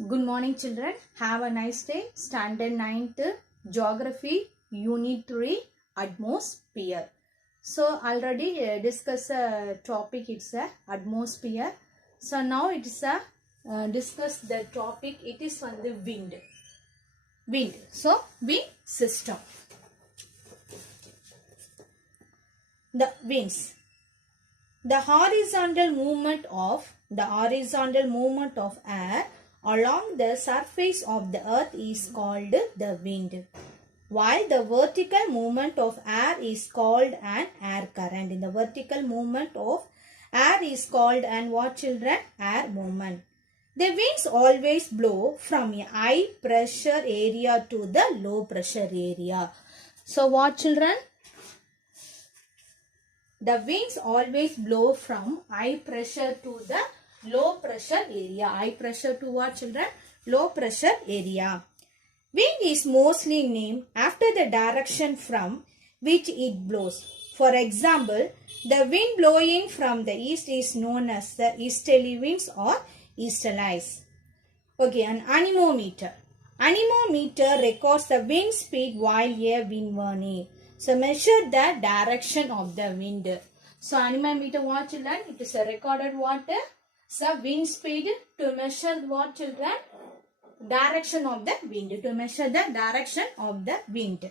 Good morning, children. Have a nice day. Standard 9th Geography Unit 3 Atmosphere. So already discuss a topic. It's a atmosphere. So now it's a discuss the topic. It is on the wind. Wind. So wind system. The winds. The horizontal movement of air along the surface of the earth is called the wind, while the vertical movement of air is called an air current. In the vertical movement of air is called an what, children? Air movement. The winds always blow from a high pressure area to the low pressure area. So what, children? The winds always blow from high pressure to the low pressure area. High pressure to what, children? Low pressure area. Wind is mostly named after the direction from which it blows. For example, the wind blowing from the east is known as the easterly winds or easterlies. Okay, an anemometer. Anemometer records the wind speed while a wind vane. So measure the direction of the wind. So anemometer what, children? It is a recorded what? So wind speed to measure what, children? Direction of the wind. To measure the direction of the wind.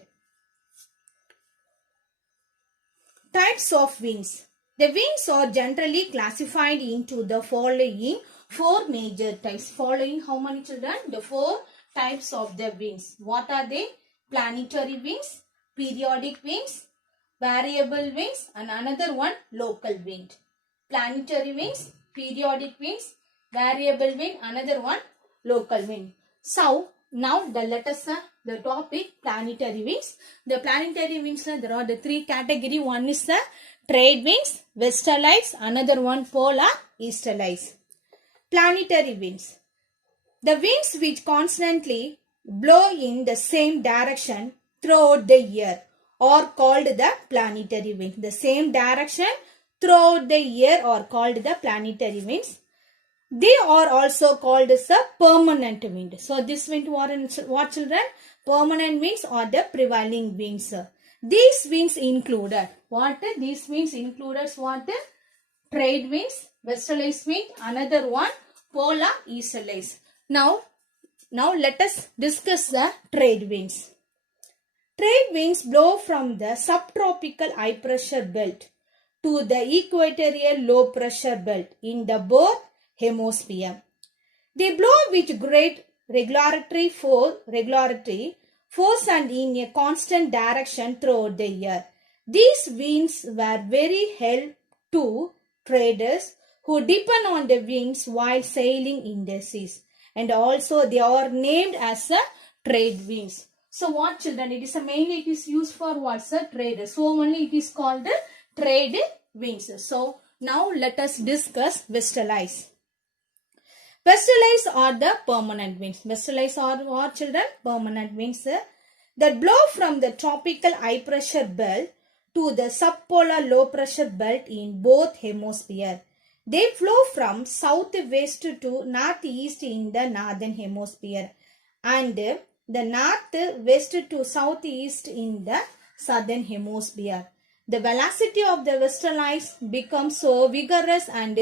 Types of winds. The winds are generally classified into the following four major types. Following how many, children? The four types of the winds. What are they? Planetary winds, periodic winds, variable winds, and another one, local wind. Planetary winds, periodic winds, variable wind, another one, local wind. So now let us the topic planetary winds. The planetary winds, there are the three category. One is the trade winds, westerlies, another one polar easterlies. Planetary winds. The winds which constantly blow in the same direction throughout the year are called the planetary winds. The same direction throughout the year are called the planetary winds. They are also called as a permanent wind. So this wind what, children? Permanent winds or the prevailing winds. These winds included what? These winds included what? Trade winds, westerlies wind, another one, polar easterlies. Now let us discuss the trade winds. Trade winds blow from the subtropical high pressure belt to the equatorial low pressure belt in the both hemisphere. They blow with great regularity force and in a constant direction throughout the year. These winds were very helpful to traders who depend on the winds while sailing in the seas, and also they are named as a trade winds. So what, children? It is mainly it is used for what's a trade. So only it is called the trade winds. So now let us discuss westerlies. Westerlies are the permanent winds. Westerlies are what, children? Permanent winds that blow from the tropical high pressure belt to the subpolar low pressure belt in both hemispheres. They flow from southwest to northeast in the northern hemisphere and the northwest to southeast in the southern hemisphere. The velocity of the westerlies becomes so vigorous and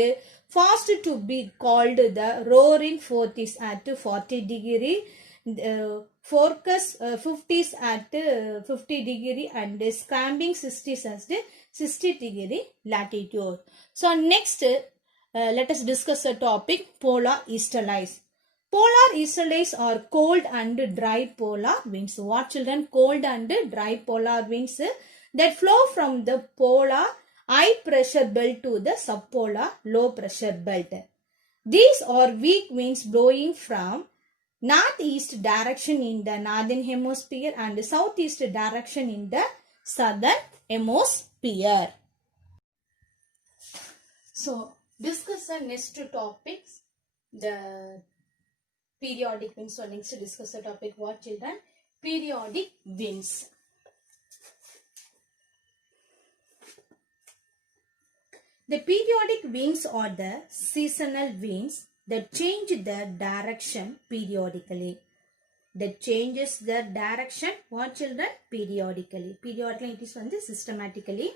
fast to be called the roaring 40s at 40 degree, focus 50s at 50 degree and scrambling 60s at 60 degree latitude. So next let us discuss the topic polar easterlies. Polar easterlies are cold and dry polar winds. What, children? Cold and dry polar winds that flow from the polar high pressure belt to the subpolar low pressure belt. These are weak winds blowing from northeast direction in the northern hemisphere and southeast direction in the southern hemisphere. So discuss the next topics, the periodic winds. So next discuss the topic what, children? Periodic winds. The periodic winds are the seasonal winds that change the direction periodically. That changes the direction, what children? Periodically. Periodically it is systematically.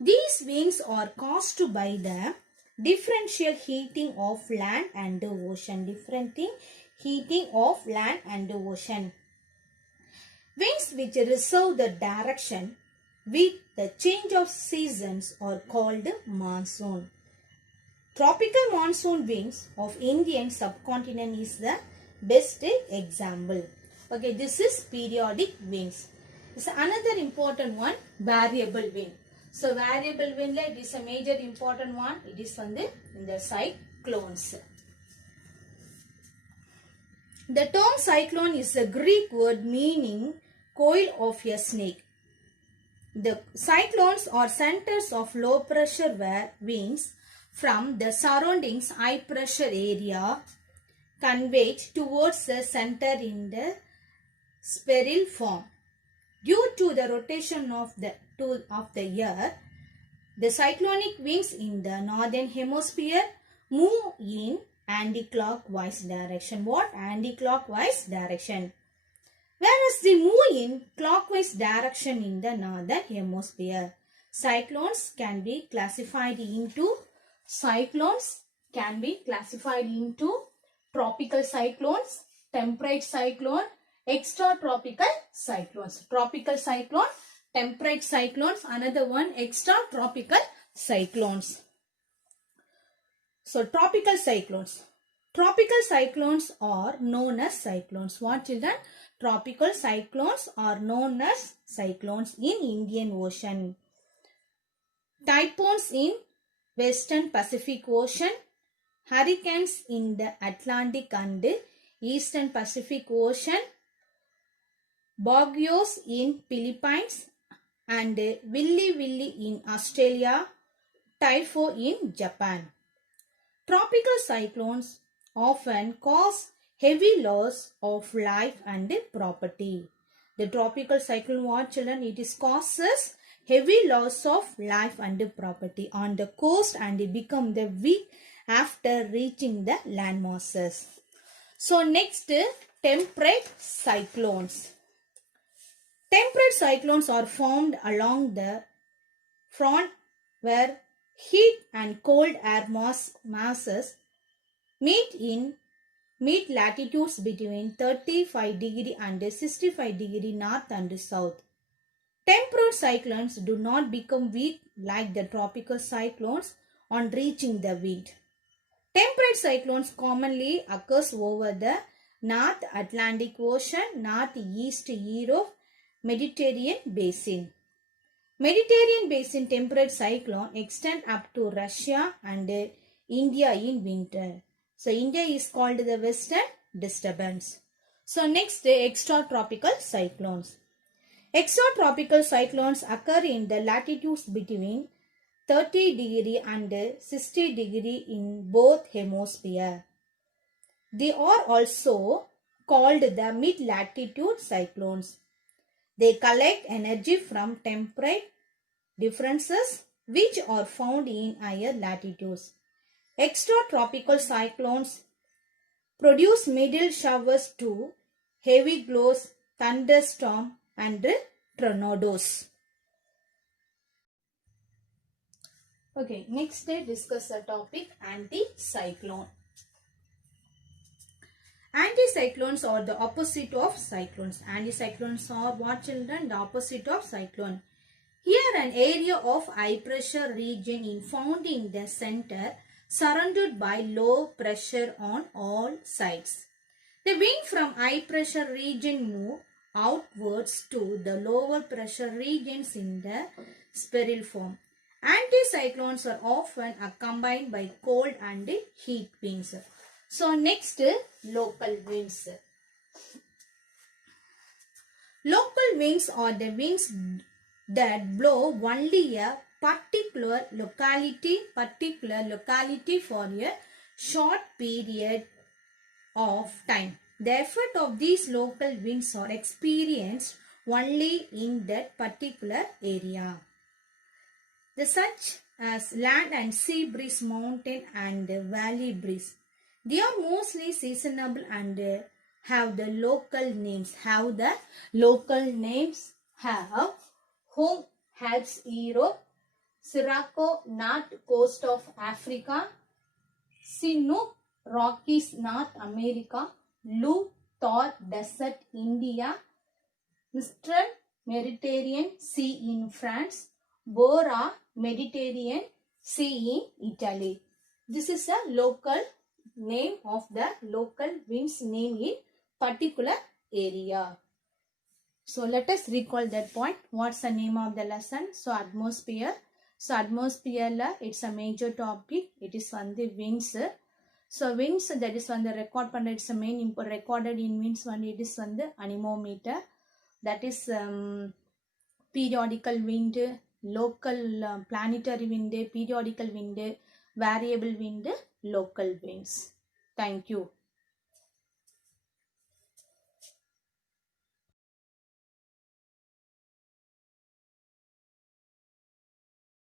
These winds are caused by the differential heating of land and ocean. Different heating of land and ocean. Winds which reserve the direction with the change of seasons are called monsoon. Tropical monsoon winds of Indian subcontinent is the best example. Okay, this is periodic winds. This is another important one, variable wind. So, variable wind it is a major important one. It is in the cyclones. The term cyclone is a Greek word meaning coil of a snake. The cyclones are centers of low pressure where winds from the surroundings high pressure area conveyed towards the center in the spiral form. Due to the rotation of the earth, the cyclonic winds in the northern hemisphere move in anti-clockwise direction. What? Anti-clockwise direction. Whereas they move in clockwise direction in the northern hemisphere. Cyclones can be classified into tropical cyclones, temperate cyclone, extratropical cyclones. Tropical cyclone, temperate cyclones, another one extratropical cyclones. So, tropical cyclones. Tropical cyclones are known as cyclones. What children? Tropical cyclones are known as cyclones in Indian Ocean. Typhoons in Western Pacific Ocean. Hurricanes in the Atlantic and Eastern Pacific Ocean. Bagyos in Philippines and Willy Willy in Australia. Typho in Japan. Tropical cyclones often cause heavy loss of life and property. The tropical cyclone, what children? It is causes heavy loss of life and property on the coast and become the weak after reaching the land masses. So next, temperate cyclones. Temperate cyclones are formed along the front where heat and cold air masses meet in mid latitudes between 35 degree and 65 degree north and south. Temperate cyclones do not become weak like the tropical cyclones on reaching the wind. Temperate cyclones commonly occurs over the North Atlantic Ocean, Northeast Europe, Mediterranean Basin. Mediterranean Basin temperate cyclone extend up to Russia and India in winter. So, India is called the Western disturbance. So, next extratropical cyclones. Extratropical cyclones occur in the latitudes between 30 degree and 60 degree in both hemispheres. They are also called the mid-latitude cyclones. They collect energy from temperate differences which are found in higher latitudes. Extratropical cyclones produce middle showers too, heavy glows, thunderstorm and tornadoes. Okay, next discuss the topic anticyclone. Anticyclones are the opposite of cyclones. Anticyclones are what children? The opposite of cyclone. Here an area of high pressure region is found in the center surrounded by low pressure on all sides. The wind from high pressure region move outwards to the lower pressure regions in the spiral form. Anticyclones are often accompanied by cold and heat winds. So next, local winds. Local winds are the winds that blow only a particular locality for a short period of time. The effect of these local winds are experienced only in that particular area. The such as land and sea breeze, mountain and valley breeze. They are mostly seasonable and have the local names. Have the local names. Have Home helps Europe, Sirocco north coast of Africa, Chinook Rockies North America, Lu Thor Desert India, Mistral Mediterranean Sea in France, Bora Mediterranean Sea in Italy. This is a local name of the local winds name in particular area. So let us recall that point. What's the name of the lesson? So atmosphere. So atmosphere la it's a major topic. It is on the winds. So winds that is on the record panna. It's a main recorded in winds one. It is on the anemometer. That is periodical wind, local planetary wind, periodical wind, variable wind, local winds. Thank you.